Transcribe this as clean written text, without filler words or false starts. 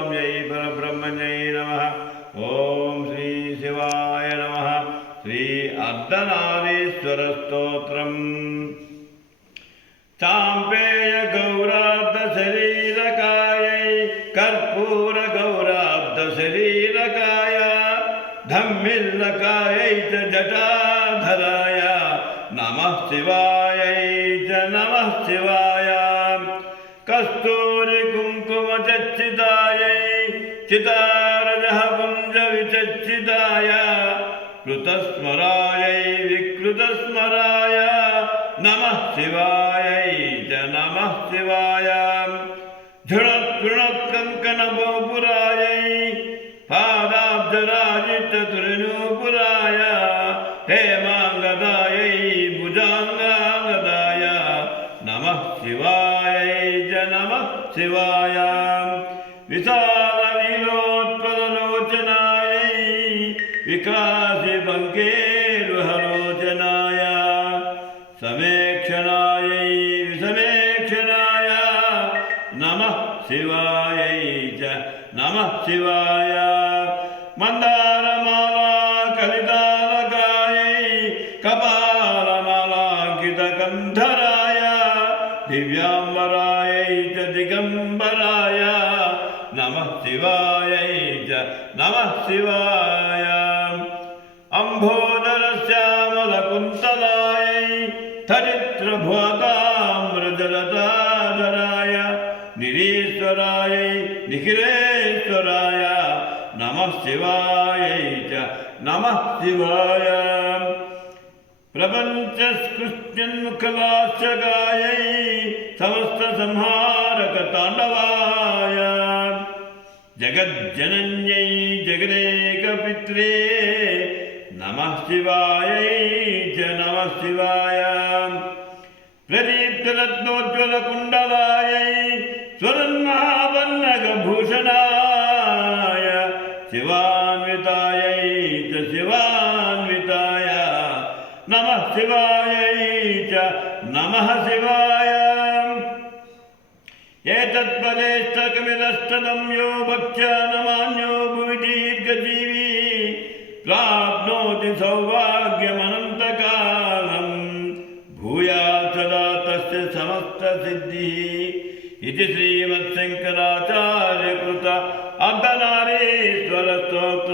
शिवाम्यै परब्रह्मण्यै नमः। ओम श्री शिवाय नमः। श्री अर्धनारीश्वर स्तोत्रम्। चाम्पेय गौरार्ध शरीरकायै कर्पूर गौरार्ध शरीरकाय धम्मिल्लकायै च जटाधराय नमः शिवायै च नमः शिवाय। कस्तूरि कुङ्कुम चर्चितायै चितारजः पुञ्ज विचर्चिताय कृतस्मरायै विकृतस्मराय नमः शिवायै च नमः शिवाय। झुणत्कृणत्कङ्कणगोपुरायै पादाब्जराजिततुलिनूपुराय हेमाङ्गदायै भुजाङ्गाङ्गदाय नमः शिवायै च नमः शिवाय। विशालनीलोत्पललोचनायै विकासिपङ्केरुहलोचनाय समेक्षणायै विसमेक्षणाय नमः शिवायै च नमः शिवाय। मन्दारमाला कलितालकायै कपालमालाङ्कितकन्धराय दिव्याम्बरायै च दिगम्बराय नमः शिवायै च नमः शिवाय। अम्भोदरश्यामलकुन्तलायै धरित्रभुवताम्रजलताधराय निरीश्वरायै निखिलेश्वराय नमः शिवायै च नमः शिवाय। प्रपञ्चस्कृत्यन्मुखलास्यगायै समस्तसंहारकताण्डवाय जगज्जनन्यै जगदेकपित्रे नमः शिवायै च नमः शिवाय। प्रदीप्तरत्नोज्ज्वलकुण्डलायै स्वरन्महावन्नगभूषणाय शिवान्वितायै च शिवान्विताय नमः शिवायै च नमः शिवाय। एतत्पदेष्टकमिदष्टदं यो भक्ष्यानमान्यो भुवि दीर्घजीवी प्राप्नोति सौभाग्यमनन्तकालम् भूयात् सदा तस्य समस्तसिद्धिः इति श्रीमत्शङ्कराचार्यकृत अर्धनारीश्वरस्तोत्र